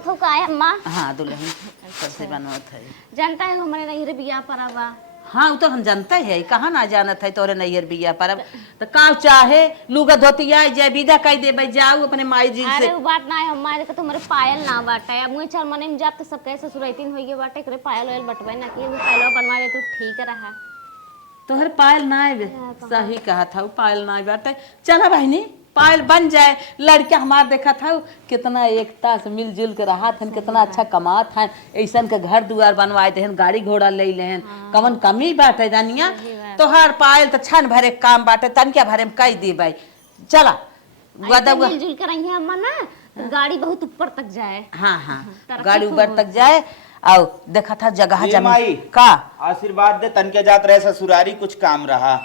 बनवत हो का है अम्मा? हाँ दुल्हन कैसे बनवत है। जानता है हमारे नैहर बियाह परवा। हाँ वो तो हम जानते है, कहाँ ना जानत है तोरे नैहर बिया पर। तो का चाहे लुगा धोतिया जय विदा कह देबे, जाऊ अपने माई जी से। अरे वो बात ना है अम्मा, देखो तुम्हारे पायल ना बाटे। अब मुझे चल मने में जाब तो सब कहे ससुरैतिन होइए बाटे करे पायल वायल बटवे ना कि पायलवा बनवा दे तू ठीक रहा। तोहर पायल ना आवे, सही कहा था, पायल ना बाटे। चला बहनी पायल बन जाए। लड़का हमार देखा था कितना एकता से मिलजुल के रहा था, कितना अच्छा कमात है। ऐसा के घर दुआर बनवाए थे, गाड़ी घोड़ा ले लेहन, कवन कमी बाटे जानिया। तोहर पायल तो छन भरे काम बाटे, तनके भरे में कह दी भाई। चला मिलजुल कर रही है अम्मा ना, तो गाड़ी बहुत ऊपर तक जाए। हाँ हाँ गाड़ी ऊपर तक जाए। आओ देखा था जगह जमीन का आशीर्वाद दे तनके जात रहे ससुरारी, कुछ काम रहा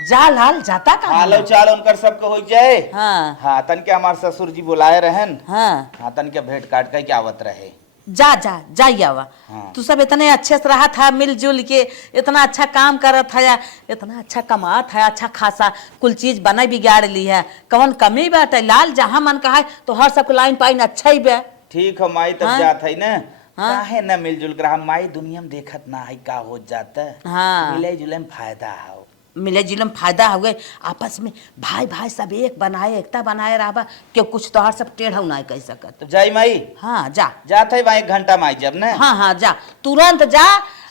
जा लाल जाता का हालो चाल उनकर सबके हो जाए। हाँ हाँ तनके हमारे ससुर जी बुलाए रहन। हाँ हाँ तनके भेंट काट के क्या आवत रहे। जा जा जाइया। हाँ। तू सब इतने अच्छे से रहा था मिलजुल के, इतना अच्छा काम करत है, इतना अच्छा कमात है, अच्छा खासा कुल चीज बना बिगाड़ ली है। कवन कमी बात है लाल, जहाँ मन कहा है तो हर सब लाइन पाइन अच्छा ही बे। ठीक है माई तब हाँ? जात है न। हाँ? काहे न मिलजुल कर हम माई दुनिया में देखत ना है का हो जाता। हाँ मिले जुले में फायदा है। मिले जुले में फायदा हो गए, आपस में भाई भाई सब एक बनाए, एकता बनाए रहा क्यों कुछ तो हर सब टेढ़ा ना कह सकत। तो जाई माई। हाँ जा जात है वहाँ 1 घंटा माई जब न। हाँ हाँ जा तुरंत जा,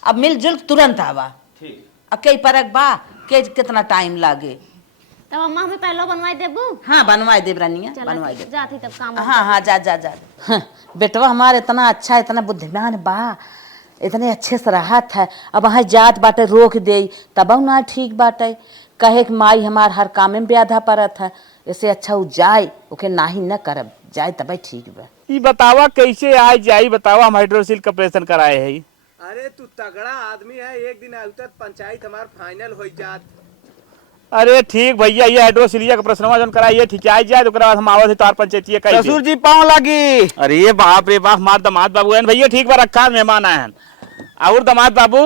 अब मिलजुल तुरंत आवा। ठीक अब कई परक बा के कितना टाइम लागे। तब अम्मा हमें पहलो बनवाई देबू। हाँ बनवाए देव रानिया, बनवाए देव। जाती तब काम। हाँ हाँ जा जा जा। हाँ, बेटवा हमारे इतना अच्छा, इतना बुद्धिमान बा, इतने अच्छे से राहत है। अब वहाँ जात बाटे रोक दे तब ना ठीक बाटे। कहे कि माई हमार हर काम में ब्याधा परत है, इससे अच्छा वो जाए, ओके नाही न करब, जाए तब ठीक बा। ये बतावा कैसे आए जाई, बतावा हम हाइड्रोसिल का ऑपरेशन कराए है। अरे तू तगड़ा आदमी है, एक दिन आउत पंचायत हमार फाइनल हो जात। अरे ठीक भैया, ये हाइड्रोसिलिया का प्रश्नवा जन कराइए ठीक आई जाए तो बाद हम आवत तार पंचायती कही। ससुर जी पाँव लगी। अरे बाप रे बाप, हमार दामाद बाबू है भैया, ठीक बा रखा मेहमान आए हैं। और दामाद बाबू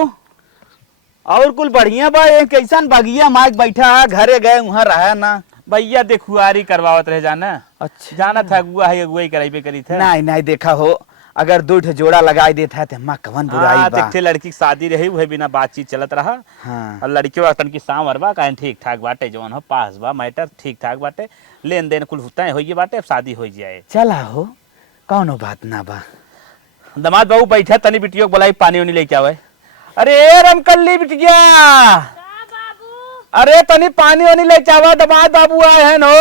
और कुल बढ़िया बा। कैसन बगिया माइक बैठा है, घरे गए वहाँ रहा ना भैया देखुआरी करवावत रहे जाना। अच्छा जाना था गुआ है, अगुआई कराई पे करी थे। नहीं नहीं देखा हो, अगर 2 जोड़ा लगाई देता है तो माँ कवन बुराई हाँ, बा। देखते लड़की की शादी रही वही बिना बातचीत चलत रहा। हाँ। और लड़की तन की सांवर बा कहीं ठीक ठाक बाटे, जौन हो पास बा मैटर ठीक ठाक बाटे, लेन देन कुल होता है हो बाटे, अब शादी हो जाए। चला हो कौनो बात ना बा। दामाद बाबू बैठा, तनी बिटियों को बोलाई पानी उनी लेके आवे। अरे रमकल्ली बिटिया, अरे तनी पानी उनी लेके आवा, दामाद बाबू आए हैं नो।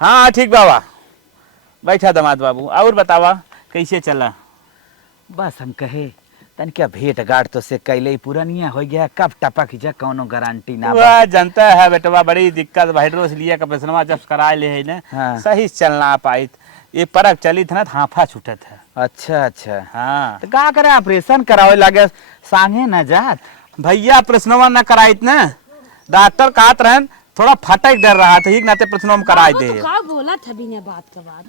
हाँ ठीक बाबा, बैठा दामाद बाबू। और बतावा कैसे चला। बस हम कहे तन क्या भेंट गाड़ तो से कैले पुरानिया हो गया, कब टपक जा कौनो गारंटी ना बा। वह जनता है बेटवा, बड़ी दिक्कत हाइड्रोसिलिया का प्रश्नवा जब कराए ले है ना। हाँ। सही चलना पाई, ये परक चली था ना हाफा छूटत है। अच्छा अच्छा। हाँ तो का करे, ऑपरेशन करावे लगे सांगे न जात। भैया प्रश्नवा न कराइत ना, डॉक्टर कहत रहन थोड़ा फटक डर रहा था, नाते प्रश्नवा में कराए दे। का बोला था बिना बात का बात।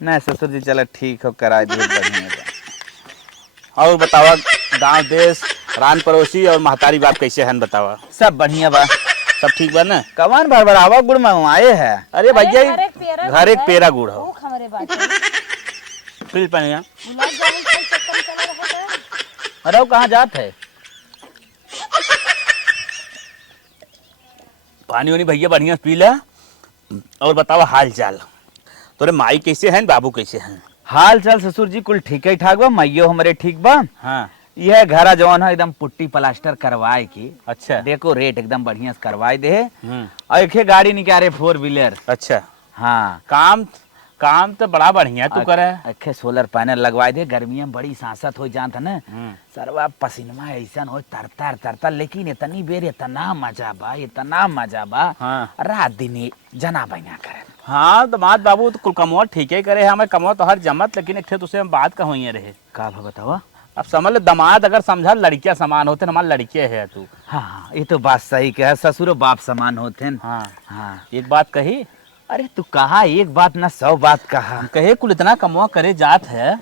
नहीं ससुर जी चलो ठीक हो, कराए दे बढ़िया बा। और बतावा गांव देश रान पड़ोसी और महतारी बाप कैसे हैं बतावा। सब बढ़िया बा, सब ठीक बा ना। कवन भरभरावा गुड़ मंगवाए है। अरे भैया घर एक पेरा गुड़ हो। फिर पनिया अरे कहाँ जात है। पानी वानी भैया बढ़िया पी ले। और बतावा हाल चाल, तोरे माई कैसे हैं, बाबू कैसे हैं। हाल चाल ससुर जी कुल ठीक ही ठाक बा, मैयो हमारे ठीक बा। हाँ यह घर जवन है एकदम पुट्टी प्लास्टर करवाए की, अच्छा देखो रेट एकदम बढ़िया से करवाए दे। और एक गाड़ी निकाले 4 व्हीलर। अच्छा हाँ काम तो बड़ा बढ़िया तू करे। अखे सोलर पैनल लगवाए दे, गर्मियों में बड़ी सांसत हो जाता ना, सरवा पसीनमा ऐसा हो तरतर तरतर, लेकिन इतनी बेर इतना मजा बा, इतना मजा बा। हाँ। रात दिन जना बना करे। हाँ दामाद बाबू तो कुल कमवा ठीक है करे, हमें कमवा तो हर जमत, लेकिन एक थे तुझसे हम बात का हुई रहे। का बतावा। अब समझ ले दामाद अगर समझा लड़कियां समान होते, हमारे लड़के है तू। हाँ ये तो बात सही कह, ससुर बाप समान होते हैं। हाँ हाँ एक बात कही। अरे तू कहा एक बात ना 100 बात कहा। कहे कुल इतना कमवा करे जात है,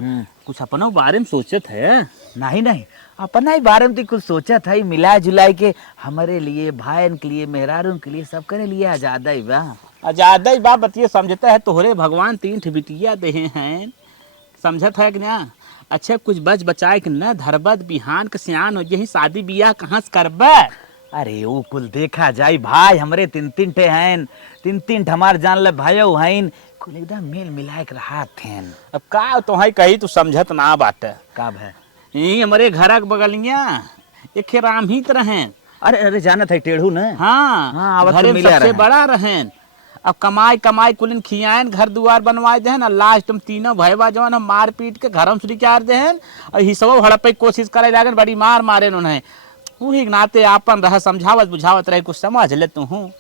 कुछ अपनों बारे में सोचत है। नहीं नहीं अपना ही बारे में तो कुछ सोचा था, मिला जुलाई के हमारे लिए, भाईन के लिए, मेहरारों के लिए, सब करे लिए आजाद ही बा। ज्यादा ही बात बतिए समझता है तोहरे भगवान 3 ठे बिटिया देहे हैं, समझत है कि ना। अच्छा कुछ बच बचाए कि न धरबत बिहान के सियान हो यही शादी बियाह कहाँ से करबे। अरे वो कुल देखा जाई भाई, हमरे 3 ठे हैं, 3 हमार जान ले भाइयों हैं, कुल एकदम मेल मिलाए के रहा थे। अब का तोहई कही तू समझत ना बात का है? यही हमारे घर के बगलिया एक राम ही रहें। अरे अरे जानत है टेढ़ू न। हाँ, हाँ, आवत घरे तो में मिले सबसे रहें। बड़ा रहें। अब कमाई कमाई कुलिन खियान घर दुआर बनवाए दे ना, लास्ट में तीनों भैया जवान हम मार पीट के घर में सुरिचार दे और हिस्सों हड़पे की कोशिश करे लागन, बड़ी मार मारे उन्हें। वही नाते आपन रह समझावत बुझावत रहे, कुछ समझ ले तू हूँ।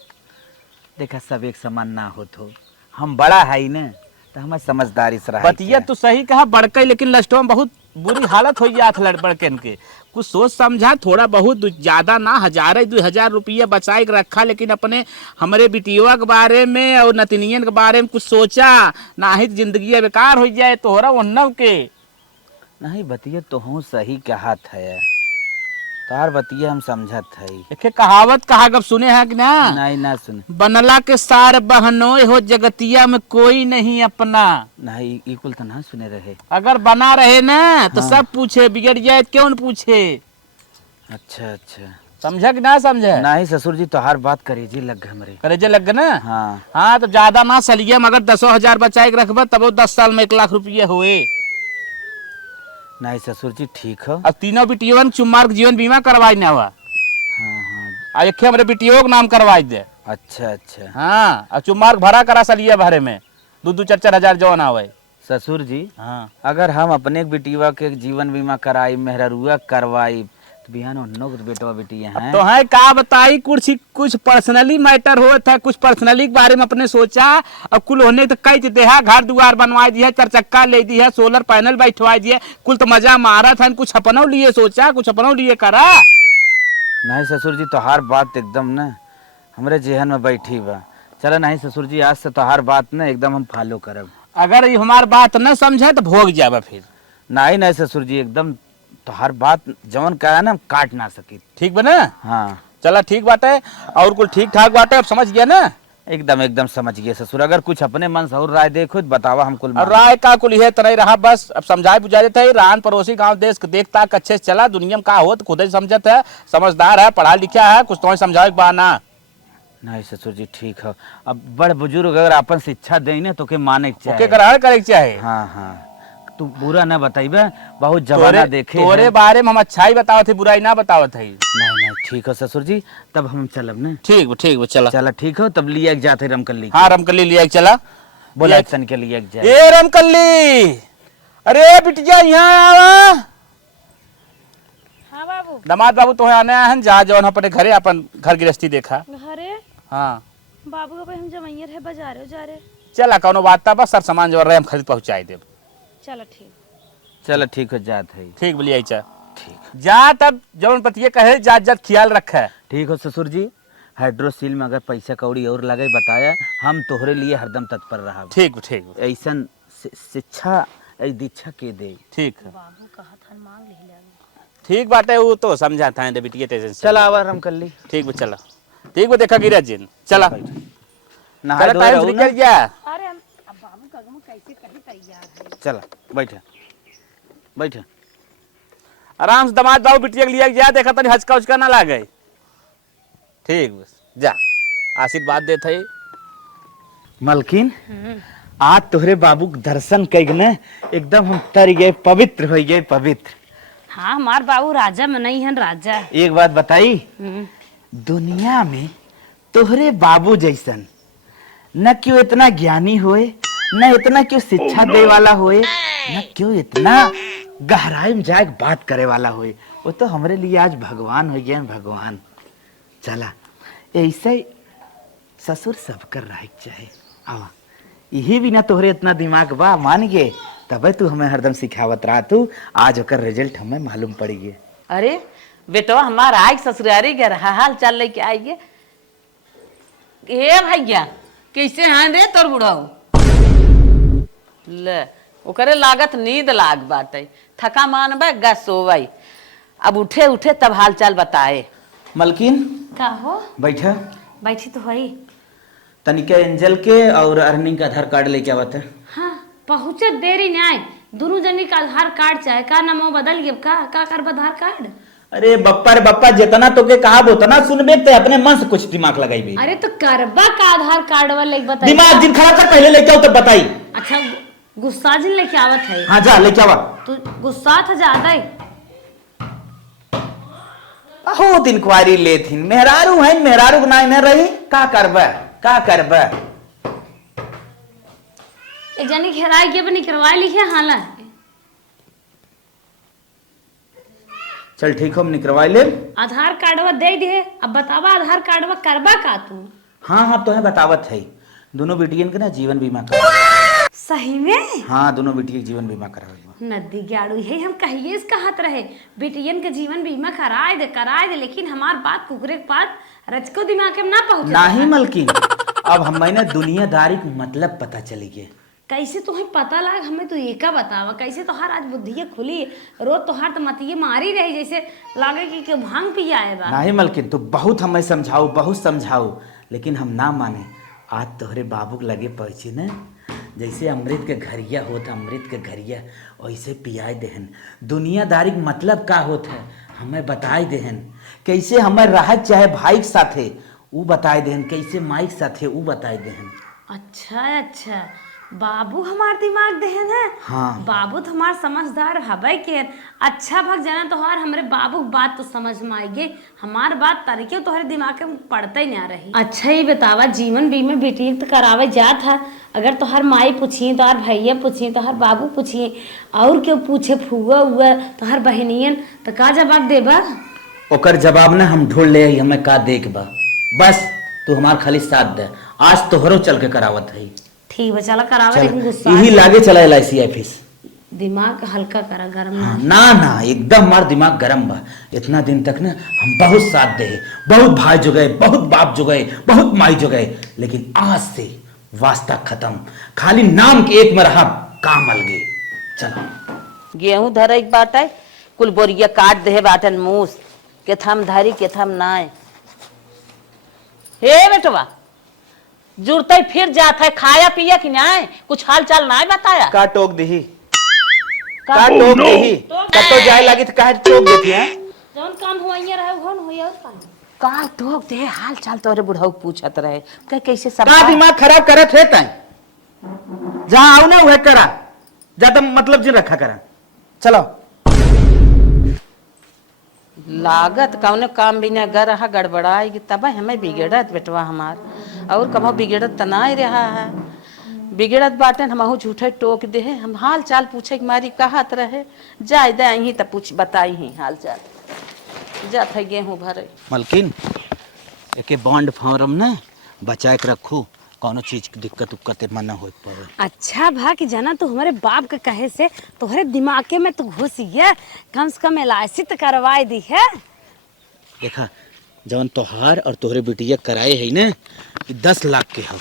देखा सब एक समान ना हो तो हम बड़ा है न, तो हमें समझदारी से रहा। बतिया तू सही कहा बड़के, लेकिन लस्टों में बहुत बुरी हालत हो जात लड़बड़कन के। कुछ सोच समझा, थोड़ा बहुत ज्यादा ना 1000-2000 रुपया बचाए के रखा, लेकिन अपने हमारे बिटिया के बारे में और नतनियन के बारे में कुछ सोचा, ना ही जिंदगी बेकार हो जाए तोहरा उन्नव के। नहीं बतिया तो हूँ सही कहा है, तार बतिया हम समझत है। देखे कहावत कहा कब सुने हैं कि ना, नहीं ना सुन। बनला के सार बहनोई हो जगतिया में कोई नहीं अपना। नहीं ई कुल तो ना सुने रहे। अगर बना रहे ना तो हाँ। सब पूछे, बिगड़ जाए क्यों न पूछे। अच्छा अच्छा। समझा कि ना समझे? नहीं ससुर जी तो हर बात करेजी लग गए हमरे। करेजे लग गए ना। हाँ हाँ तो ज्यादा ना सलिए, मगर 10,000 बचाए के रखबे तब 10 साल में 1 लाख रुपये हुए। नहीं ससुर जी ठीक हो। अब तीनों बिटियों चुम्मार के जीवन बीमा करवाई ना हुआ, हाँ हाँ। और एक हमारे बिटियों के नाम करवाई दे। अच्छा अच्छा। हाँ, और चुम्मार के भरा करा सलिए भरे में 2-4 हजार जौन आवे। ससुर जी हाँ अगर हम अपने बिटिया के जीवन बीमा कराई, मेहरुआ करवाई, तो बिहान उन्नो के बेटवा बेटिया हैं। तो है का बताई, कुछ पर्सनली मैटर हो था, कुछ पर्सनली के बारे में अपने सोचा। अब कुल होने तो कई देहा, घर दुआर बनवा दिया, 4 चक्का ले दिया, सोलर पैनल बैठवा दिए, कुल तो मजा मारा था। कुछ अपनों लिए सोचा, कुछ अपनों लिए करा। नहीं ससुर जी तो हर बात एकदम न हमरे जेहन में बैठी बा। चलो नहीं ससुर जी आज से तो हर बात न एकदम हम फॉलो करब। अगर ये हमार बात न समझे तो भोग जाबा फिर। नहीं नहीं ससुर जी एकदम तो हर बात जवन कहा ना काट ना सकी। ठीक बना। हाँ चला ठीक बात है, और कुल ठीक ठाक बात है, अब समझ गया ना। एकदम एकदम समझ गए ससुर। अगर कुछ अपने मन से और राय देखो तो बतावा हम कुल और राय का कुल यह तरह रहा, बस अब समझाए बुझा देते है। रान पड़ोसी गांव देश के देखता अच्छे से चला, दुनिया में का हो तो खुद ही समझत है, समझदार है, पढ़ा लिखा है, कुछ तो समझाए बाना। नहीं ससुर जी ठीक है। अब बड़ बुजुर्ग अगर अपन शिक्षा दे ना तो के माने के ओके चाहिए। ग्रहण करे के चाहे। हाँ हाँ तू बुरा ना बताइबे, बहुत जमाना देखे तोरे हैं। बारे में हम अच्छाई बतावत है, बुराई ना बतावत है। नहीं नहीं ठीक है ससुर जी, तब हम चलब ना। ठीक चला। चला ठीक हो, तब लिया जाते रमकल्ली। हाँ रमकली लिया चला। बोला एक्शन के लिए जाए। ए रमकली, अरे बिटिया यहाँ आवा। हाँ बाबू। दामाद बाबू तो आने आए हैं, जहाँ जौन अपने घरे अपन घर गृहस्थी देखा। घरे हाँ बाबू का भाई हम जमैयर है, बाजारे जा रहे। चला कौनो बात था, बस सर सामान जो रहे हम खरीद पहुँचाई देव। चलो ठीक। चलो ठीक हो जात है। ठीक बोलिए चा। ठीक जा तब जौन पतिये कहे जात जात ख्याल रखे। ठीक हो ससुर जी। हाइड्रोसील में अगर पैसा कौड़ी और लगे बताया, हम तोहरे लिए हरदम तत्पर रहा। ठीक ऐसन शिक्षा दीक्षा के दे। ठीक बाबू कहा था मांग ले ले। ठीक बात है, वो तो समझा था बिटिया टेंशन। चला आवा रमकल्ली। ठीक वो चला। ठीक वो देखा गिरा जिन चला। नहाए धोए टाइम रहू से ना? निकल गया। अरे हम अब बाबू का गम कैसे कहीं तैयार है। चला बैठा बैठा। आराम से दामाद बाबू बिटिया के लिया गया, देखा तनी हचका उचका ना लागे। ठीक बस जा, आशीर्वाद देते है। मलकिन आज तोहरे बाबू के दर्शन कई न एकदम हम तर गए, पवित्र हो गए पवित्र। हाँ हमार बाबू राजा में नहीं है, राजा। एक बात बताई, दुनिया में तोहरे बाबू जैसन न क्यों इतना ज्ञानी होए, न इतना क्यों शिक्षा दे वाला होए, न क्यों इतना गहराई में जाके बात करे वाला होए। वो तो हमारे लिए आज भगवान हो गया, भगवान। चला ऐसे ही ससुर सब कर रहा चाहे। आवा यही भी ना तोहरे इतना दिमाग बा, मान गए तबे तू हमें हरदम सिखावत रहा। तू आज ओकर रिजल्ट हमें मालूम पड़ गए। अरे बेटवा हमारा आय ससुरारी घर हाल चाल लेके आइए। ए भैया कैसे हैं रे तोर बुढ़ाऊ? ले ओकरे लागत नींद लाग बाटे, थका मानबे गा सोवई। अब उठे उठे तब हाल चाल बताए। मलकिन का हो? बैठा। बैठी तो हई। तनिका एंजल के और अर्निंग का आधार कार्ड लेके आवत है। हाँ पहुँचत देरी नहीं, दोनों जनी का आधार कार्ड चाहे का नामो बदल गया का कर आधार कार्ड। अरे बप्पा रे बप्पा, जितना तो के कहा उतना सुनबे ते अपने मन से कुछ दिमाग लगाई। अरे तो करबा का आधार कार्ड वाले बताइए। दिमाग जिन खराब कर, पहले लेके आओ तो बताई। अच्छा गुस्सा जिन लेके आवत है। हाँ जा लेके आवा। तू गुस्सा था ज्यादा ही। बहुत इंक्वायरी लेथिन, मेहरारू है, मेहरारू ना में रही का करबा का करबा। एक जनी घेराई के बनी करवा लिखे हाला। चल ठीक हो, हम निकलवा ले। आधार कार्डवा दे दे। अब बतावा आधार कार्डवा करबा का तू। हाँ हाँ तो है बतावत है, दोनों बेटियन के ना जीवन बीमा करा। सही में? हाँ दोनों बेटियन के जीवन बीमा करा। नदी गाड़ू यही हम कहिए इस कहत रहे बेटियन के जीवन बीमा कराए दे, लेकिन हमार बात कुकरे के बात रचको दिमाग में ना पहुंचे। नहीं मलकिन, अब हमें दुनियादारी का मतलब पता चली गया। कैसे तुम्हें पता लगा हमें तो ये का बतावा, कैसे तोहार आज बुद्धिया खुली, रोज तोहार तो मतिये मारी रही जैसे लागे कि भांग पिया है बा। नहीं मलकिन, तो बहुत हमें समझाओ, बहुत समझाओ, लेकिन हम ना माने। आज तोहरे बाबू के लगे पहुंचे न, जैसे अमृत के घरिया होता, अमृत के घरिया वैसे पियाए देहन। दुनियादारी का मतलब का होता है हमें बताए देहन। कैसे हमें राहत चाहे भाई के साथे वो बताए देहन, कैसे माई के साथे वो बताए देहन। अच्छा बाबू हमार दिमाग देहन है। हाँ बाबू तो हमार समझदार हवे के। अच्छा भग जाना तोहार हमरे बाबू की बात तो समझ में आई गई, हमार बात तरीके तोहरे दिमाग में पड़ते ही ना रही। अच्छा ये बतावा जीवन बीमा बेटी तो करावे जात है, अगर तोहार माई पूछिए, तोहार भैया पूछिए, तोहार बाबू पूछिए, और क्यों पूछे फुआ हुआ तोहार बहनियन, तो का जवाब देबा? ओकर जवाब ना हम ढूंढ ले, हमें का देख बा। बस तू हमार खाली साथ दे, आज तोहरो चल के करावत है। ठीक है चला करावे, लेकिन गुस्सा यही लागे चला LIC ऑफिस। दिमाग हल्का करा, गर्म ना। हाँ, ना एकदम हमार दिमाग गरम बा। इतना दिन तक ना हम बहुत साथ दे, बहुत भाई जो गए, बहुत बाप जो गए, बहुत माई जो गए, लेकिन आज से वास्ता खत्म। खाली नाम के एक में रहा, काम अलगे। चलो गेहूं धरे बाटे, कुल बोरिया काट दे बाटन मूस के थम धरी के थम नाय। हे बेटवा जुड़ते फिर जात है, खाया पिया कि नहीं, कुछ हाल चाल नहीं बताया। का टोक दही, का टोक दही, कतो जाए लगी तो काहे टोक देती है। जौन काम हुआ ये रहे वो हुई और काम का टोक दे, हाल चाल तोरे बुढ़ऊ पूछत रहे के कैसे सब का दिमाग खराब करत है तै। जहां आओ ना वह करा, ज्यादा मतलब जी रखा करा। चलो लागत कौन काम बिना गरहा गड़बड़ाएगी तब हमें बिगड़त बेटवा हमार, और कभी बिगड़त त नहीं रहा है। बिगड़त बाटन हम झूठे टोक दे, हम हाल चाल पूछे मारी कहत रहे, जाए दे ही तब पूछ बताई ही हाल चाल। जात है गेहूं भरे। मलकिन एके बॉन्ड फॉर्म ना बचाए के रखू, कौनो चीज की दिक्कत उक्कत मना हो पावे। अच्छा भा कि जाना तो हमारे बाप के कहे से तुम्हारे दिमाग में तो घुस गया, कम से कम LIC तो करवाए दी है। देखा जवन तोहार और तोहरे बिटिया कराए है ना, 10 लाख के हो।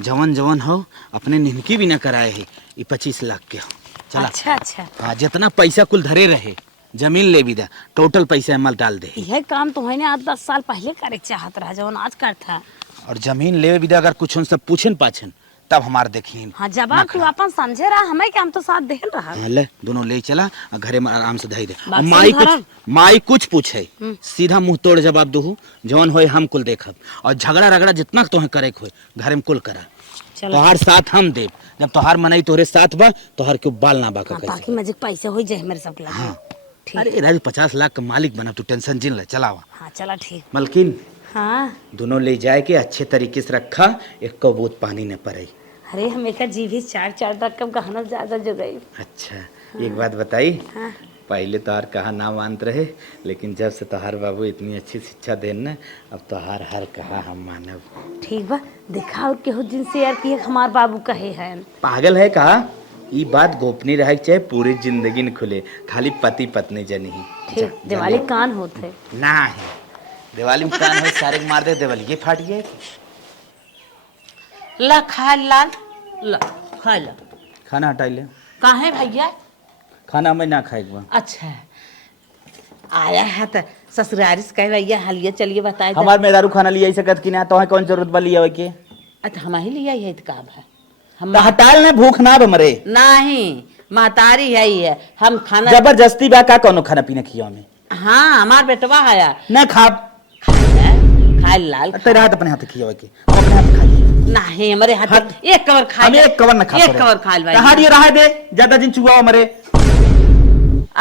जवन जवन हो अपने निमकी भी ना कराए है, 25 लाख के हो। चला अच्छा हाँ, जितना पैसा कुल धरे रहे जमीन ले भी दा, टोटल पैसा अमल डाल दे। यह काम तुम्हें आज 10 साल पहले करे चाहत रहा, जवन आज करता। और जमीन ले भी दा, अगर कुछ उनसे पूछन पाछन तब हमार देखी। हाँ जवाब तू अपन समझे रहा, हमें क्या हम तो साथ दे रहा। हाँ, ले दोनों ले चला और घरे में आराम से धई दे। और बाक्सन माई कुछ पूछे सीधा मुंह तोड़ जवाब दू, जवन होए हम कुल देखब। और झगड़ा रगड़ा जितना तोहे करे के होए घरे में कुल करा। तोहार साथ हम देब, जब तोहार मनई तोहरे साथ बा, तोहार के बाल ना बाका कैसे। ताकि मजे पैसे हो जाए मेरे सब लगे। हाँ। अरे राज 50 लाख का मालिक बना, तू टेंशन जिन ले। चलावा हाँ चला ठीक। मलकिन हाँ दोनों ले जाए के अच्छे तरीके से रखा, एक को बूथ पानी न पड़े। अरे हम एक जीवी 4 रकम गहना ज्यादा जो गई। अच्छा एक बात बताई, हाँ। पहले तोहार कहा ना मानत रहे, लेकिन जब से तोहार बाबू इतनी अच्छी शिक्षा देन, अब तोहार हर कहा हम मानब। ठीक बा, देखा और केहू दिन शेयर किए हमार बाबू कहे हैं। पागल है कहा, ये बात गोपनीय रहे चाहे पूरी जिंदगी न खुले, खाली पति पत्नी जनी ही। ठीक दिवाली कान होते ना है, दिवाली में कान हो सारे मार दे, दिवाली ये फाट गया। ला खा लाल ला खा ला। खाना हटा ले। काहे भैया? खाना मैं ना खाएगा। अच्छा आया है तो ससुरारी से कह भैया हालिया चलिए बताए। हमार मेहरारू खाना लिया सकत कि ना, तो है कौन जरूरत बा लिया के। अच्छा हम ही लिया है तो काम है हम तो हटाल ने भूख ना मरे। नहीं महतारी है ही है हम खाना जबरदस्ती बा का कोनो खाना पीना खिया में। हाँ हमार बेटवा आया ना खा खाए लाल तेरे हाथ अपने हाथ खिया के हम अपने हाथ खा लिए। नहीं हमारे हाथ एक कवर खा हम एक कवर ना खा एक कवर खा भाई कहा दिए रहा दे ज्यादा दिन चुआ मरे।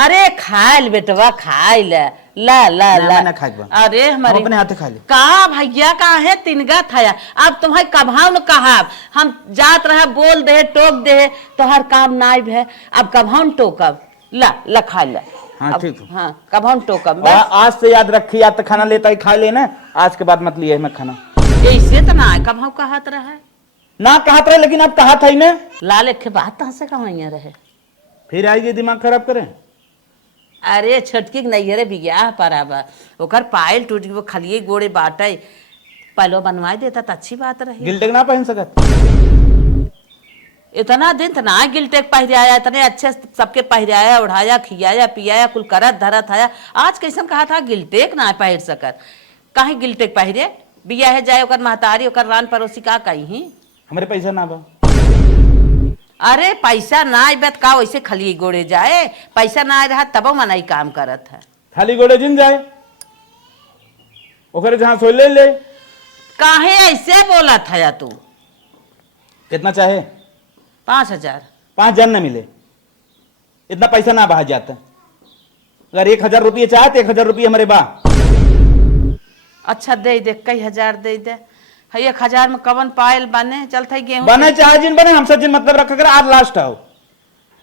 अरे खाइल बेटवा खाइल ला ला ना, ला ना खाइबा। अरे हमारे हम अपने हाथे खा ले। का भैया का है तिनगा थाया अब तुम्हारे कभाव न कहा हम जात रहे बोल दे टोक दे तो हर काम नाइब है अब कभाव टोकब ला ला खा ले। हाँ ठीक है। हाँ कभाव टोकब और आज से याद रखी याद तो खाना लेता ही खा लेना आज के बाद मत लिए मैं खाना ऐसे तो ना कभाव कहत रहे ना कहत रहे लेकिन अब कहा था ही ना लाल के बात कहाँ से कमाइया रहे फिर आइए दिमाग खराब करें। अरे छोटकी नैहरे बियाह पर अब ओकर पायल टूट गई वो खलिए गोड़े बाटे पहलो बनवा देता तो अच्छी बात रही गिल्टेक ना पहन सकत। इतना दिन तो ना गिलटेक पहराया इतने अच्छे सबके पहराया उड़ाया खियाया पियाया कुल करत धरत आया आज कैसन कहा था गिलटेक ना पहर सकत कहीं गिलटेक पहरे बियाह जाए ओकर महतारी ओकर रान पड़ोसी का कहीं हमारे पैसा ना बा। अरे पैसा ना आबत का वैसे खलिए गोड़े जाए पैसा ना आ रहा तब मनाई काम करत है खाली गोड़े जिन जाए ओकरे जहां सोई ले ले। काहे ऐसे बोला था या तू कितना चाहे 5,000 5,000 न मिले इतना पैसा ना बहा जाता। अगर 1,000 रुपये चाहे तो 1,000 रुपये हमारे बा। अच्छा दे दे कई हजार दे दे है 1,000 में कवन पायल बने चल था गेहूं बने चाहे जिन बने हमसे जिन मतलब रखा कर आज लास्ट आओ।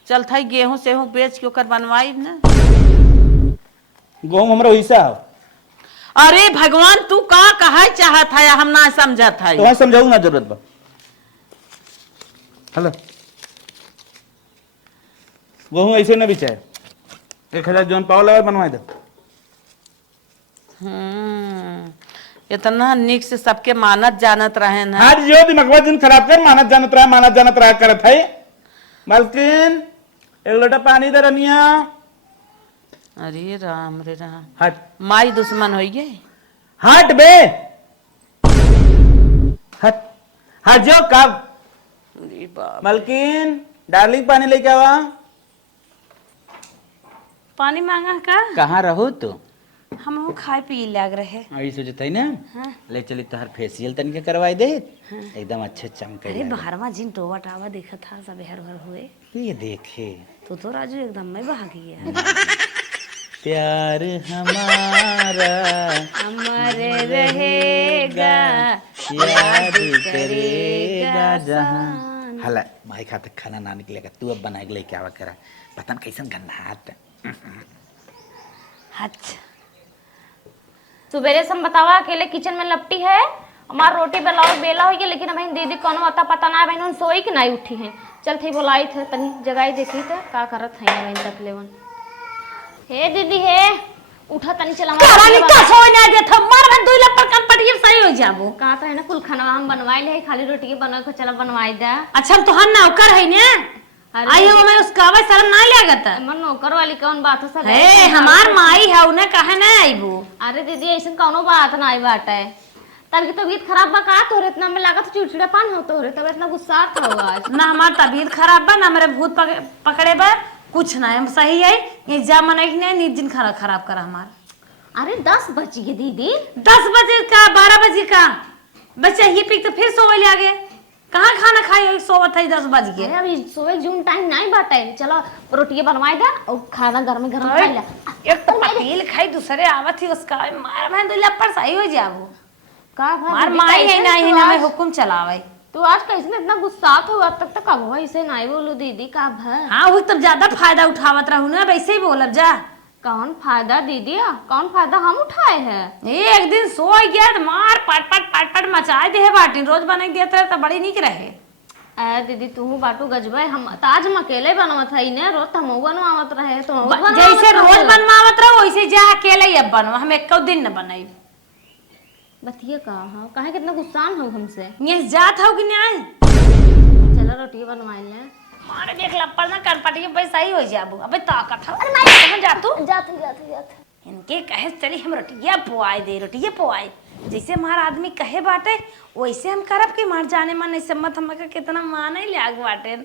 चल था गेहूं सेहूं बेच के ओकर बनवाई ना गेहूं हमारा हिस्सा हो। अरे भगवान तू का कहा चाहत है हम ना समझत है तो समझाऊ ना जरूरत बा। हेलो गेहूं ऐसे न बिचाए 1,000 जोन पाव लगा बनवा दे। इतना निक से सबके मानत जानत रहे ना आज जो दिमागवा जिन खराब कर मानत जानत रहा करत है। मालकिन एक लोटा पानी दे रनिया। अरे राम रे राम हट माई दुश्मन हो गए हट बे हट हट जो कब अरे बाप मालकिन डार्लिंग पानी लेके आवा। पानी मांगा का कहाँ रहो तो हम खाए पी लग रहे अभी सोचत है ना ले चली तोहर फेशियल तनिक करवाई दे एकदम अच्छे चमके। अरे बाहरवा जिन टोवा टावा देखा था सब हर भर हुए ये देखे तो राजू एकदम में भागी है प्यार हमारा अमर रहेगा याद करेगा जहां। हला भाई खाते खाना ना निकलेगा तू अब बना के लेके आवा करा पता न कैसन गंदा हाथ। अच्छा सुबेरे से हम बतावा अकेले किचन में लपटी है हमार रोटी बेला हो गया लेकिन बहन दीदी कोनो अता पता ना बहन उन सोई कि नहीं उठी है चल थी बोलाई थे तनी जगाई देखी थे का करत है बहन तक लेवन हे दीदी हे उठा तनी चला करानी का सो ना दे थ मार बहन दुई लपड़ कंपटी सही हो जाबो का है ना कुल खाना हम बनवाई ले खाली रोटी के बना के चला बनवाई दे। अच्छा हम तोहर नौकर है ने आई हो मैं उसका वे शर्म ना लागत मन नौकर वाली कौन बात है सब ए हमार माई है उन्हें कहे ना आईबो। अरे दीदी ऐसन कौनो बात ना आई बाटे तब की तबीयत खराब बा का तोरे इतना में लागत चिड़चिड़ापन हो तोरे तब इतना गुस्सा था आज ना हमार तबीयत खराब बा ना मेरे भूत पकड़े बा कुछ ना हम सही है ये जा मन ने नींद दिन खराब करा हमार। अरे 10 बज गए दीदी 10 बजे का 12 बजे का बच्चा ये पी तो फिर सोवे आ गए कहाँ खाना खाई सोवत है 10 बज गए अभी सोवे जून टाइम नहीं बाटे चलो रोटी बनवाई दे और खाना घर में खा ले एक तो पतील खाई दूसरे आवत ही उसका मार बहन तो लपड़ सही हो जाबो का मार माई है नहीं ना मैं हुकुम चलावे तो आज कैसे इतना गुस्सा हुआ तब तक कब ऐसे नहीं बोलू दीदी का भ हां वो तब ज्यादा फायदा उठावत रहू ना वैसे ही बोलब जा कौन फायदा दीदी कौन फायदा हम उठाए हैं एक दिन सो गया तो मार पट मचाए दे बाटी रोज बना दिया तो बड़ी निक रहे। अरे दीदी तू बाटू गजबे हम ताज हम अकेले बनवत है ने रोज हम बनवावत रहे तो जैसे रोज बनवावत रहो वैसे जा अकेले अब बनवा हम एक दिन न बनाई बतिया का हां काहे कितना गुस्सान हो हमसे ये जात हो कि नहीं चलो रोटी बनवाई ले मारे देख लपड़ ना कनपटी पे सही हो जाबू अबे ताकत है अरे मैं जा तू जाती इनके कहे चली हम रोटियां पोआई दे रोटियां पोआई जैसे हमारा आदमी कहे बाटे वैसे हम करब कि मार जाने मन ऐसे मत हमका कितना माने लाग बाटे।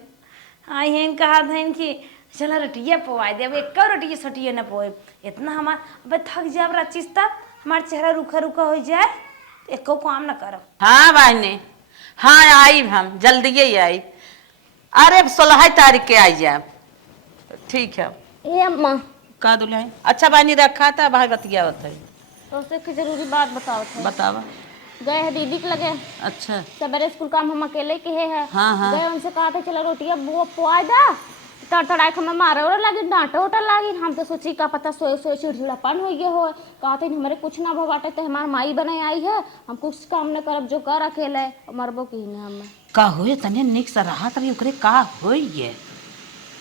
आई हैं कहा था कि चला रोटिया पवाए दे, अब एक रोटिया सोटिया न पोए इतना हमार अब थक जाब राचिस तब हमार चेहरा रूखा रूखा हो जाए एको काम न करब। हाँ बहनी, हाँ आई हम जल्दी ही आई। अरे 16 तारीख के आई जाए। ठीक है ए अम्मा का दुल्हन। अच्छा बहनी रखा था भाई बतिया है तो उससे एक जरूरी बात बताओ थे। बतावा। गए हैं दीदी के लगे, अच्छा सवेरे स्कूल काम हम अकेले के है। हाँ, हाँ। गए उनसे कहा था चलो रोटियां वो पोआ दा तड़तड़ाए हमें मारे और लगी डांटे उटा लगी। हम तो सोची का पता सोए सोए चिड़चिड़ापन हो गया हो। कहा था हमारे कुछ ना भो बाटे तो हमार माई बनाई आई है, हम कुछ काम न करब जो कर अकेले मरबो की नहीं हमें का होए तने निक से राहत रही ओकरे का होइए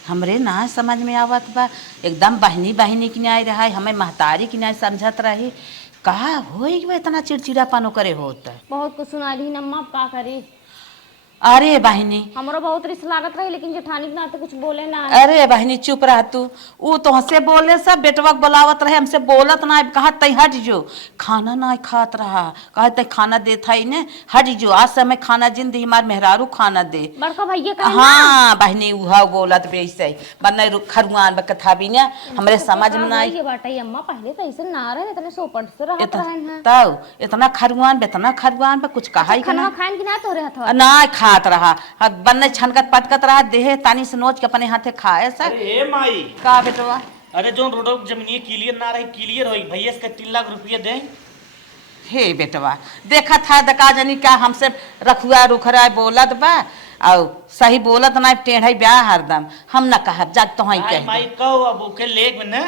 हमरे ना समझ में आवत बा। एकदम बहनी बहनी की नहीं रहा हमें महतारी की नहीं समझत रही। कहा होई बा इतना चिड़चिड़ापन करे होता है। बहुत कुछ सुना दी अम्मा का करी। अरे बहनी हमरो बहुत रिस लागत रही लेकिन जेठानी के नाते कुछ बोले ना। अरे बहनी चुप रह तू। ऊ तो हंसे बोले सब बेटवा बुलावत रहे हमसे बोलत ना। कहा तई हट जो खाना ना खात रहा। कहा तई खाना देता ही ने हट जो आज से हमें खाना जिंदगी हमार मेहरारू खाना दे। बड़का भैया कहे हाँ बहनी उहा बोलत बेइसे बन्ने खरुआन कथा भी ने हमरे समझ में ना आई। ये बाटे अम्मा पहले तो ऐसे ना रहे इतने सोपट से रहत रहे हैं। तब इतना खरुआन पे कुछ कहा ही खाना खान की ना तो रहा था ना खात रहा। बन्ने छनकत पटकत रहा देहे तानी से नोच के अपने हाथे खाए सर। ए माई का बेटवा अरे जो रोडो जमीनिए क्लियर ना रही क्लियर होई भैया इसका 3 लाख रुपया दे। हे बेटवा देखा था दका जनी क्या हमसे रखुआ रुखरा बोलत बा और सही बोलत ना टेढ़ा ब्याह हरदम हम ना कहब जग तो ही आई कह माई कहो अब ओके लेग में ना।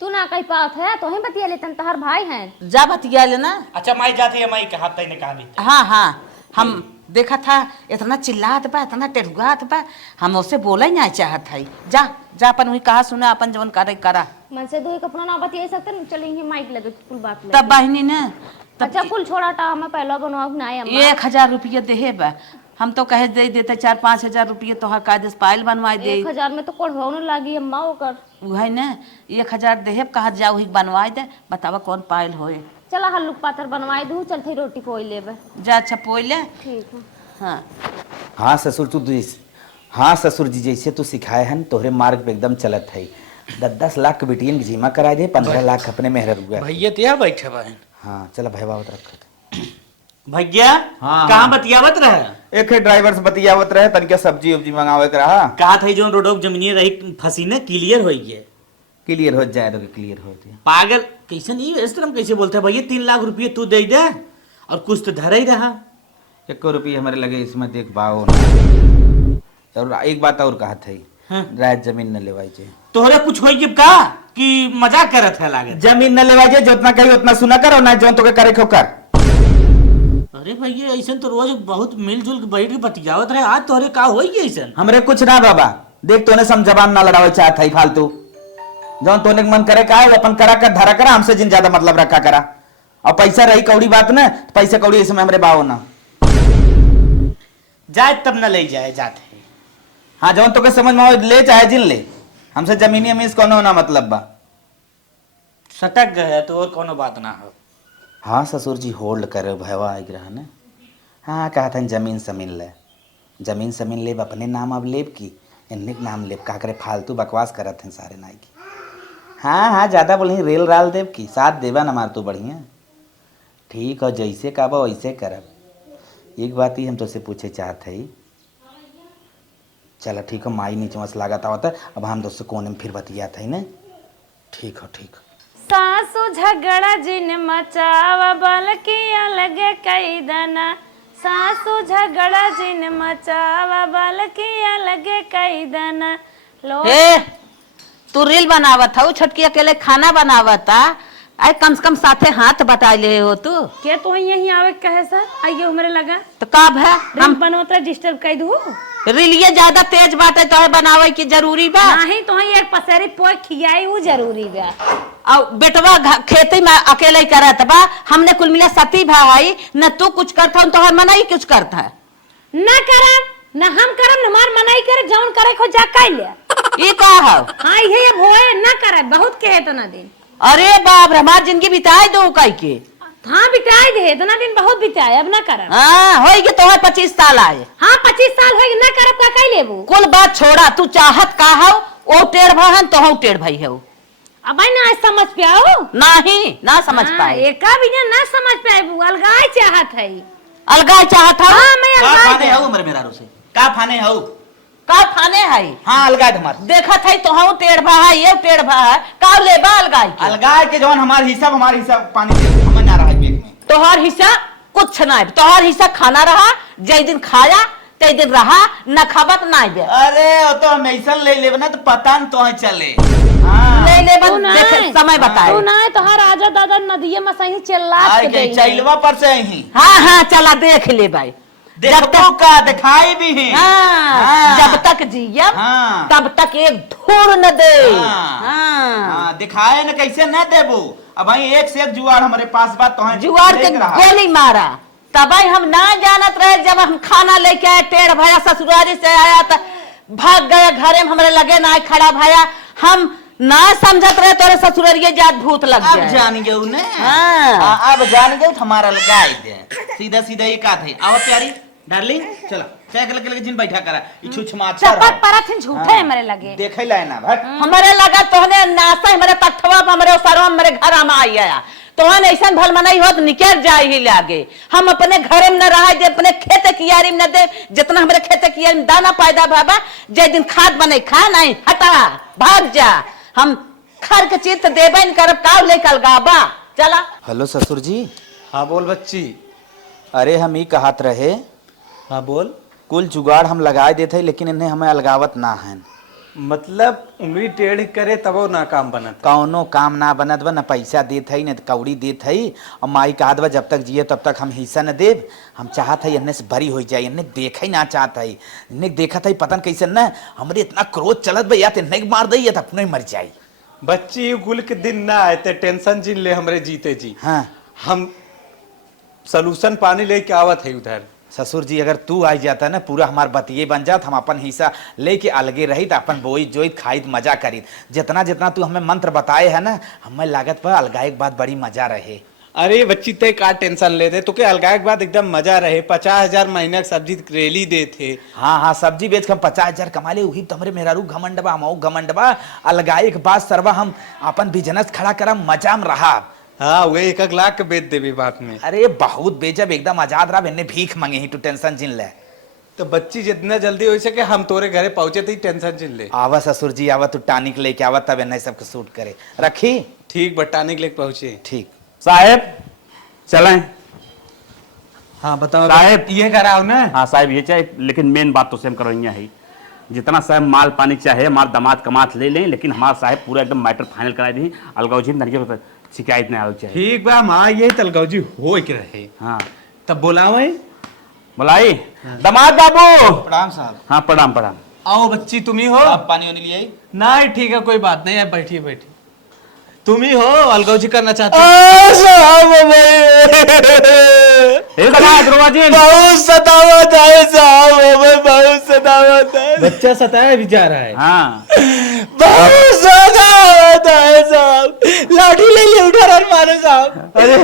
तू ना कही पात है तो ही बतिया लेतन तहर भाई हैं। जा बतिया लेना। अच्छा माई जाती है माई कहा तई ने कहा भी हाँ हाँ हम देखा था इतना चिल्लात बा इतना टेढ़ुआत बा हम उसे बोला ही नहीं चाहत है। जा जा अपन वही कहा सुना अपन जवन करे करा। मन से दो कपड़ा ना बतिया सकते न चले ही माइक लगे कुल बात ले। तब बहनी ने अच्छा कुल छोड़ा टा हमें पहला बनवाओ ना अम्मा। 1000 रुपया देहे बा हम तो कहे दे देते 4-5 हजार रुपये तो हर कायदे पायल बनवा दे। 1000 में तो कोढ़ो न लागी अम्मा ओकर। वही ने 1000 देहे कहा जाओ ही बनवा दे। बतावा कौन पायल होए। चला हल्लुक पातर बनवाई दू चलते रोटी पोई लेबे। जा अच्छा पोइले। ठीक है। हाँ हाँ ससुर तू हाँ ससुर जी जैसे तू सिखाए हैं तोहरे मार्ग पे एकदम चलत है। 10-10 लाख के बेटियन के जीमा करा दे 15 लाख अपने मेहर रुआ। भैया तिया बैठे बहन। हाँ चलो भैया रख भैया हाँ, कहाँ हाँ। बतियावत रहे। एक ड्राइवर से बतियावत रहे तनिके सब्जी उब्जी मंगावे के रहा। कहा था जो रोडो जमीनिए रही फंसी ने क्लियर होई है। क्लियर हो जाए तो क्लियर हो जाए। पागल कैसे नहीं इस तरह कैसे बोलते हैं भैया 3 लाख रुपये तू दे दे और कुछ तो धरा ही रहा। 1 रुपये हमारे लगे इसमें देख पाओ ना। और एक बात और कहा था हाँ। रात जमीन न लेवाई चाहिए। तोहरे कुछ होई जब का कि मजाक करत है लागे। जमीन न लेवाई चाहिए जितना कही उतना सुना कर और ना जो तो करे खो कर। अरे भैया ऐसा तो रोज बहुत मिलजुल के बैठ के बतियावत रहे आज तोहरे का होई ऐसा। हमरे कुछ ना बाबा देख तोने सम जबान ना लड़ावे चाहत है फालतू। जो तोने मन करे का है अपन करा कर धरा करा हमसे जिन ज्यादा मतलब रखा करा। और पैसा रही कौड़ी बात ना पैसा कौड़ी इसमें हमरे बाओ ना जाए तब न ले जाए जाते। हाँ जौन तो के समझ में ले चाहे जिन ले हमसे जमीनी अमीस कोनो ना मतलब बा। सटक गए तो और कोनो बात ना हो। हाँ ससुर जी होल्ड करे भैया आग रहा ना। हाँ कहा था जमीन समीन ले जमीन समीन लेब अपने नाम अब लेब की इन्हीं के नाम लेब का करे फालतू बकवास करत हैं सारे नाई की। हाँ हाँ ज़्यादा बोल रेल राल देव की साथ देवा ना मार तू बढ़िया ठीक हो जैसे कहबा वैसे करब। एक बात ही हम तुझसे पूछे चाहते ही चलो ठीक हो माई नीचे मस लागत आवता अब हम दोस्त कोने में फिर बतियात है ना। ठीक हो ठीक हो। सासु झगड़ा जिन मचावा बलकिया लगे कई दना। सासु झगड़ा जिन मचावा बलकिया लगे कई दना। लो हे तू रील बनावत हो छोटकी अकेले खाना बनावता आई कम से कम साथे हाथ बटा ले हो तू। क्या तो यहीं आवे कहे सर आइए हमरे लगा तो कब है हम बनोतरा डिस्टर्ब कर दू रीलिए ज्यादा तेज बाटे तो है बनावे की जरूरी बा। नहीं तो एक पसेरी पोए खियाई वो जरूरी बा। और बेटवा खेती में अकेले करत बा हमने कुल मिला सती भाई न तू कुछ करता तो हर मना ही कुछ करता है। ना करब ना हम करब न मार मनाई करे जौन करे खो जा कर ले। ये का है हाँ ये अब होए ना करे बहुत कहे तो ना दिन। अरे बाप रे हमार जिंदगी बिताए दो कई के हाँ बिताए दे, इतना दिन बहुत बिताए, अब ना करब। हाँ होई तो 25 साल आए। हाँ 25 साल हो ना करब, का कई लेबू। कुल बात छोड़ा, तू चाहत का हो ओ टेढ़ भाहन तो हम टेढ़ भाई हो। अब ना समझ पे आओ, नहीं ना समझ पाए। एका भी ना समझ पे आए, अलगाए चाहत है। अलगाए चाहत हो? हाँ मैं का अलगाए फाने हो हमरे मेहरारू से, का फाने हो? का फाने है? हाँ अलगाए हमार देखत है तो हम टेढ़ भाई, ये टेढ़ भाई का लेबा अलगाए के? अलगाए के जवन हमार हिस्सा पानी हमन ना रहा है पेट में। तोहर हिस्सा कुछ नहीं, तोहर हिस्सा खाना रहा, जय दिन खाया ते दिन रहा, न खाबत ना बे। अरे वो तो हम ऐसा ले लेब ना तो पता न तो चले। हाँ ले ले तू बस देख नहीं, समय बताए। तू ना तो हर आजा दादा नदिया में सही चिल्लात आए के के देई है। चैलवा पर से ही हाँ हाँ चला देख ले भाई। देखो का दिखाई भी है। हाँ, हाँ। जब तक जियब हाँ। तब तक एक धूल न दे। हाँ। हाँ। हाँ दिखाए न कैसे न देबू। अब भाई एक से एक जुआर हमारे पास बात तो है जुआर के गोली मारा तब हम ना जानत रहे। जब हम खाना लेके आए टेढ़ भैया ससुरारी से आया तो भाग गया घरे में, हमरे लगे ना खड़ा भैया। हम ना समझत रहे तोरे ससुरारिये जात भूत लग अब गया। जान गए ने। हाँ। अब जान गए हमारा लगाई दे सीधा सीधा एक आध है। आओ प्यारी डार्लिंग चला चाय के लगे जिन बैठा करा इछु छमाचा चपत परत है, झूठे है मेरे लगे। देखे लाए ना भट हमारे लगा तोहने नासा हमारे तठवा पर हमारे सरवा हमारे घर में आई आया तोहन ऐसा भल मनाई होत निकल जाए ही लागे। हम अपने घर में न रहा दे, अपने खेत कियारी में न दे, जितना हमारे खेत कियारी में दाना पैदा बाबा जय दिन खाद बने खा नहीं हटा भाग जा। हम खर के चित्त देबे न करब काव लेकल गाबा चला। हेलो ससुर जी। हाँ बोल बच्ची। अरे हम ही कहत रहे, हाँ बोल। कुल जुगाड़ हम लगाए देते लेकिन इन्हें हमें अलगावत ना है। मतलब उंगली टेढ़ करे तबो ना काम बनत। कौनो काम ना बनत बा, न पैसा देत है न कौड़ी देत है। और माई कहत बा जब तक जिए तब तक हम हिस्सा न देब। हम चाहत है इन्हें से बरी हो जाए, इन्हें देख ही ना चाहत है। इन्हें देखत है पतन कैसे न हमरे इतना क्रोध चलत बा, या तो नहीं मार दई या तो अपने ही मर जाई। बच्ची गुल के दिन ना आए ते टेंशन जिन ले हमरे जीते जी। हाँ हम सलूशन पानी लेके आवत है उधर। ससुर जी अगर तू आई जाता ना पूरा हमार बतिये बन जात, हम अपन हिस्सा लेके अलगे रही अपन बोई जोइत खाइत मजा करी। जितना जितना तू हमें मंत्र बताए है ना हमें लागत पर अलगाए के बाद बड़ी मजा रहे। अरे बच्ची ते का टेंशन ले दे तो के अलगाए के बाद एकदम मजा रहे। 50,000 महीना सब्जी रेली दे थे। हाँ हाँ सब्जी बेच के हम 50,000 कमा ले, वही तुम्हारे मेहरारू घमंडबा हम घमंडबा। अलगाए के बाद सरवा हम अपन बिजनेस खड़ा करम मजा में रहा। हाँ वे 1 लाख के बेच देवी बात में। अरे बहुत बेजब एकदम आजाद रहा, इन्हें भीख मांगे ही तू टेंशन जिन ले। तो बच्ची जितना जल्दी हो सके हम तोरे घरे पहुंचे थे टेंशन जिन ले। आवा ससुर जी आवा, तू टानिक लेके आवा तब इन्हें सबको सूट करे। रखी ठीक बटाने के लिए पहुंचे। ठीक साहेब चलें। हाँ बताओ साहेब। ये कराओ ना। हाँ साहब ये चाहे, लेकिन मेन बात तो सेम करो है जितना साहब माल पानी चाहे हमारे दामाद कमात ले लें, लेकिन हमारा साहब पूरा एकदम मैटर फाइनल करा दी। अलगाव जी नरिया शिकायत नहीं आनी चाहिए। ठीक बा हम आइए तलगाव जी हो के रहे। हाँ तब बुलावे। बुलाई दामाद बाबू। प्रणाम साहब। हाँ प्रणाम प्रणाम। आओ बच्ची तुम ही हो। आप पानी वानी लिए आई? नहीं ठीक है कोई बात नहीं है, बैठिए बैठिए। तुम ही हो अलगाव जी करना चाहते हो। बहुत सतावत है साहब, बहुत सतावत है। बच्चा सताया भी जा रहा है। हाँ बहुत सतावत है साहब। लाठी ले लिए उठा रहा मारे साहब। अरे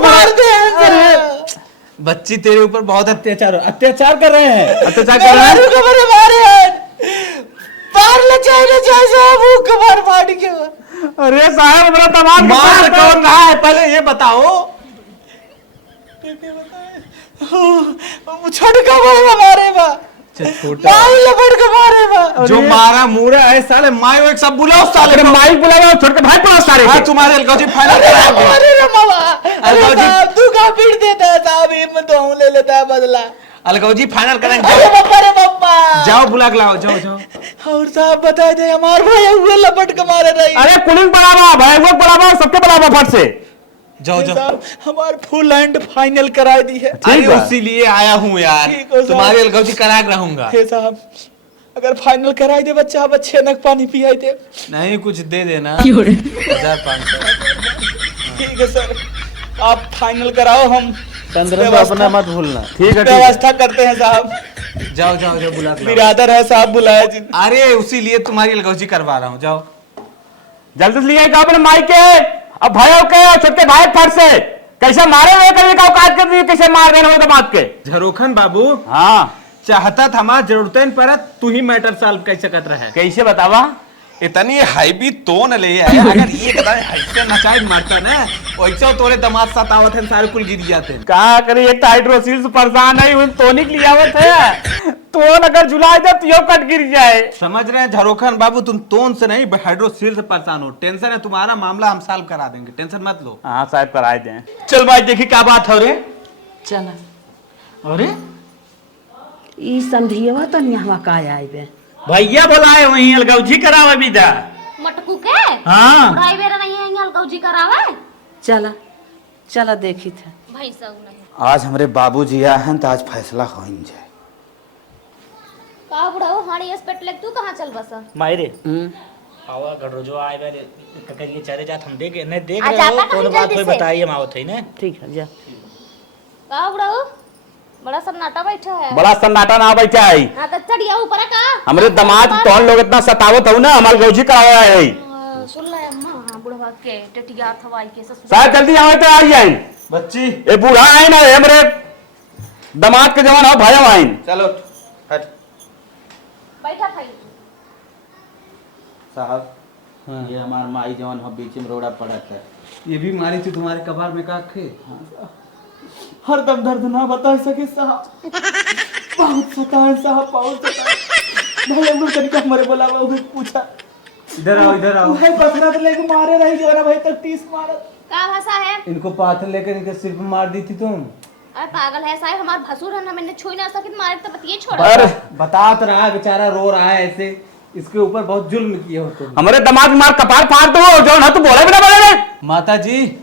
मारते हैं। बच्ची तेरे ऊपर बहुत अत्याचार कर रहे हैं। अत्याचार कर रहे हैं। कमरे मारे हैं। पार लचाए साहब वो कमर फाड़ के। अरे साहब मेरा दामाद मार कौन रहा है पहले ये बताओ। छोटका भाई मारे बा। माई लपट के मारे बा। जो मारा मुड़ा है साले माई एक सब बुलाओ साले। माइक बुलाओ छोड़ के भाई पड़ा सारे। हाँ तुम्हारे अलगाव जी फाइनल अलगाव जी तू का पीट देता है साहब, हिम्मत तो ले लेता है बदला। अलगाव जी फाइनल करेंगे। अरे बापा जाओ बुला के लाओ जाओ जाओ। और साहब बता दे हमारे भाई हुए लपट के मारे रही। अरे कुलिंग बढ़ावा भाई वो बढ़ावा सबके बढ़ावा फट से जाओ जाओ। हमारे फुल एंड फाइनल करा दी है। अरे उसी लिए आया हूँ यार, तुम्हारे अलगाव जी करा रहूंगा। साहब अगर फाइनल कराई दे बच्चा अब अच्छे नक पानी पियाई दे। नहीं कुछ दे देना 1500। ठीक है सर आप फाइनल कराओ, हम 15 अपना मत भूलना। ठीक है व्यवस्था करते हैं साहब। जाओ जाओ जाओ बुला बिरादर है साहब बुलाया जी। अरे उसी लिए तुम्हारी अलगौजी करवा रहा हूँ, जाओ जल्दी से लिए अपने माइक के अब भाइयों के छोटे भाई फट से कैसे मारे हुए कभी का औकात कर दिए, कैसे मार देना हो दामाद के। झरोखन बाबू हाँ चाहता था हमार जरूरतें पर तू ही मैटर सॉल्व कैसे कर रहा है। कैसे बतावा। इतनी हाईबी तो न ले आए, अगर ये कदा हाइसे नचाई मारता ना वैसे तोरे दामाद साथ आवत है सारे कुल गिर जाते हैं। क्या करी, एक हाइड्रोसिल से परेशान है, उन टॉनिक लियावत है तो अगर झुला दे तो यो कट गिर जाए। समझ रहे हैं झरोखन बाबू, तुम तोन से नहीं हाइड्रोसिल से परेशान हो। टेंशन है तुम्हारा मामला हम सॉल्व करा देंगे, टेंशन मत लो। हाँ साहब कराए दें। चल भाई देखी क्या बात हो रे। चला अरे ई समझिएवा तो यहाँ का आए भैया बोलाए वहीं अलगौजी करावे विदा। मटकू के हाँ उड़ाई बेरा नहीं है यहाँ अलगौजी करावे। चला चला देखी था भाई सब नहीं आज हमारे बाबूजी आए हैं तो आज फैसला हो ही जाए। का बुढ़ाओ हाड़ी हॉस्पिटल तू कहाँ चल बस। मायरे आवा गडरो जो आए वाले ककरिए चले जात हम देख नहीं देख आ रहे जाता हो कौन कहीं बात जल्दी होई से। बताइए हम आवत है ना। ठीक है जा। का बुढ़ाओ बड़ा सन्नाटा बैठा है। बड़ा सन्नाटा ना बैठा है। हाँ तो चढ़िया ऊपर का। हमारे दामाद तो लोग इतना सतावत हो ना, हमारे गौजी कराया है। सुन ले अम्मा हाँ बुढ़वा के टटिया थवाई के ससुर। साहब जल्दी यहाँ तो आई जाए। बच्ची ये बूढ़ा है ना, ये हमारे दामाद के जवान हो भाई आइन। चलो हट। बैठा भाई। साहब ये हमार माई जवान हो बीच में रोड़ा पड़त है। ये भी मारी थी तुम्हारे कबार में काखे। हर दम दर्द ना बता सके साहब, बहुत सताए साहब, बहुत सताए। भले मुझे तनिक हमारे बोला वो पूछा इधर आओ इधर आओ। भाई पकड़ा तो लेके मारे रही जो ना भाई तक 30 मारा। का भाषा है। इनको पाथर लेकर इनके सिर पे मार दी थी तुम। अरे पागल है साहब हमार भसुर है ना, मैंने छुई ना सकित मारे तो बतिए छोड़। अरे बता तो रहा बेचारा रो रहा है ऐसे, इसके ऊपर बहुत जुल्म किए हो तुम। हमारे दामाद मार कपार फाड़ दो जो ना, तू बोले बिना बोले। माता जी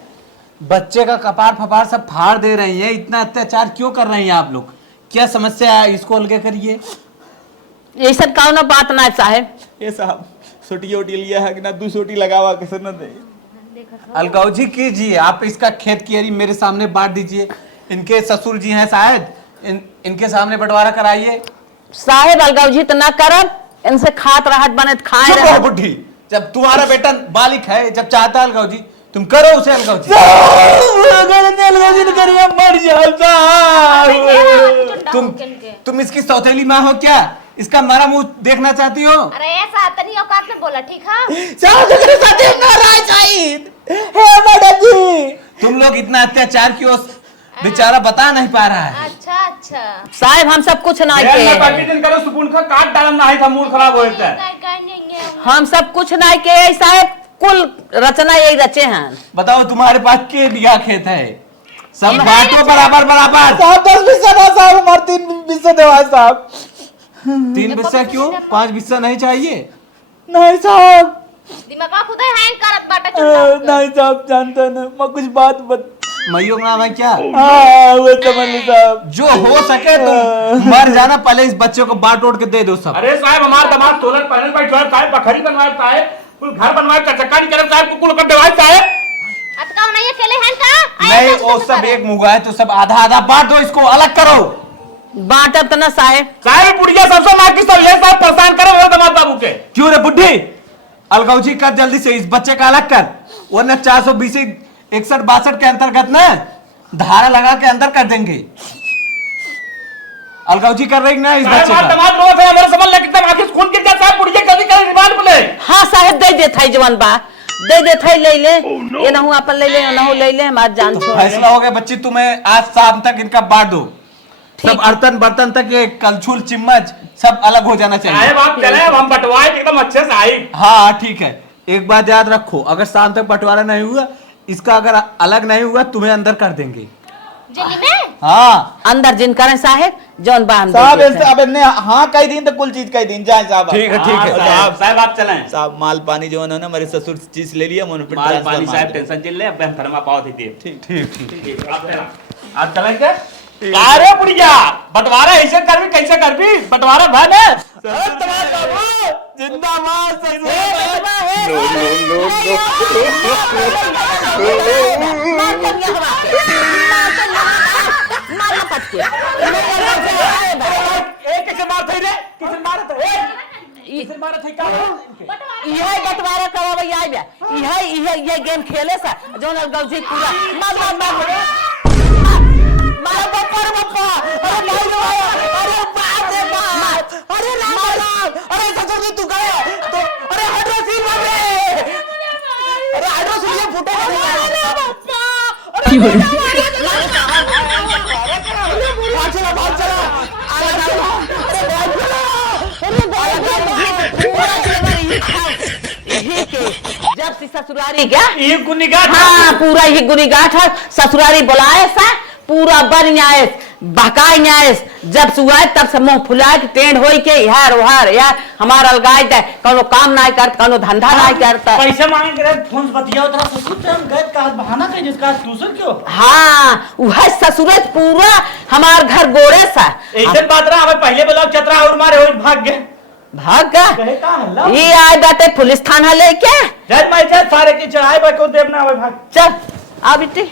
बच्चे का कपार फपार सब फाड़ दे रही है, इतना अत्याचार क्यों कर रही हैं आप लोग? क्या समस्या है? इसको अलगे करिए। ये सब कौन बात ना साहेब। ये साहब सोटी ओटी लिया है कि ना, 2 सोटी लगावा कैसे न दे। अलगौजी कीजिए, आप इसका खेत की एरी मेरे सामने बांट दीजिए। इनके ससुर जी हैं शायद, इनके सामने बंटवारा कराइए। साहेब अलगौजी तो ना करब, इनसे खात रहत बने खाए चुप रहो रह। बुढ़ी, जब तुम्हारा बेटा बालिक है, जब चाहता है अलगौजी तुम करो उसे अलगौजी। अलगौजी नहीं करिए मर जाओ। तुम इसकी सौतेली माँ हो क्या? इसका मारा मुंह देखना चाहती हो? अरे ऐसा तनी औकात में बोला ठीक है। तुम लोग इतना अत्याचार क्यों? बेचारा बता नहीं पा रहा है। अच्छा अच्छा साहेब हम सब कुछ ना के दिन करो सुकून का काट डालम ना है था, मूड खराब हो जाता है। हम सब कुछ ना के साहेब, कुल रचना यही रचे हैं। बताओ तुम्हारे पास के बीघा खेत है? सब बांटो बराबर बराबर। साहब 10 बिस्सा ना साहब, हमारे 3 बिस्सा देवा साहब। 3 बिस्सा क्यों? 5 बिस्सा नहीं चाहिए? नहीं साहब। दिमाग खुद हैंग करत बाटा चुप। नहीं साहब जानता ना, मैं कुछ बात मइयो नाम है क्या? वो समझ ली साहब। जो हो सके तुम मर जाना, पहले इस बच्चे को बांट ओट के दे दो सब। अरे साहब हमारे दामाद सोलर पैनल बैठवाए साहब, बखरी बनवाए साहब, कुल घर बनवाए, चक्का नहीं करे साहब, कुल कर देवाए साहब। अतकाओ नहीं अकेले हैं का? नहीं वो सब एक मुगा है तो सब आधा आधा बांट दो, इसको अलग करो। बांटब तो ना साहेब। साहब बुढ़िया सबसे मार की सब ले साहब, परेशान करे वो दामाद बाबू के। क्यों रे बुढ़ी? अलगौजी कर जल्दी से, इस बच्चे का अलग कर, वरना 420 61 62 के अंतर्गत ना धारा लगा के अंदर कर देंगे। अलगौजी कर रही ना इस बच्चे का? दामाद लोग हमारे समझ ले कितना आखिर खून गिर जाता है, बुढ़िया जल्दी करे रिमांड बोले। हाँ साहेब दे देता है जवान बा, दे देता है ले ले। ये ना अपन ले ले, ना ले ले, हमार जान छोड़। फैसला हो गया बच्ची, तुम्हें आज शाम तक इनका बांट दो। सब अर्तन बर्तन तक, ये कलछुल चिम्मच सब अलग हो जाना चाहिए। साहब आप चले, हम बंटवाए एकदम अच्छे से आई। हाँ ठीक है, एक बात याद रखो, अगर शाम तक बंटवारा नहीं हुआ, इसका अगर अलग नहीं हुआ तुम्हें अंदर कर देंगे। जल्दी में हाँ अंदर जिन करें साहेब जौन बांध साहब अब ने हाँ कई दिन तो कुल चीज कई दिन जाए साहब। ठीक है ठीक है। साहब आप चलें। साहब माल पानी जो है ना मेरे ससुर चीज ले लिया, मन माल पानी साहब टेंशन चिल्ले, अब हम थरमा पाओ थी। ठीक ठीक ठीक। आप चलें क्या? अरे बुढ़िया बंटवारा ऐसे कर भी कैसे कर भी बंटवारा भाने जिंदाबाद। एक कैसे मार थई रे, किसे मार तो इसे मारा थे का यह बंटवारा करावे आई बे यह गेम खेले सा जोन गौजी पूरा मार बप्पा अरे भाई अरे बाप रे बाप अरे राम अरे ससुर जी तू गए तो अरे हटो सीन बाबे अरे हटो सीन फुटे भाग चला जब से ससुरारी क्या ये गुनिगाट हाँ पूरा ही गुनिगाट है ससुरारी बुलाए सा पूरा बन आए बहकाए आए जब से हुआ तब से मुंह फुलाए के टेढ़ हो के यार उहार यार हमारा अलगाई दे कोनो काम नहीं करता कोनो धंधा नहीं करता पैसे मांगे करे फोन बतियाओ तेरा ससुर पे हम गए का बहाना कहीं जिसका दूसर क्यों हाँ वह ससुरत पूरा हमार घर गोड़े सा ऐसे बात रहा हमें पहले बोला चतरा और मारे हो भाग गए भाग का कहे का हल्ला ये आए बाटे पुलिस थाना लेके जज मैं जज सारे की चढ़ाई पे को देवना भाग चल आ बेटी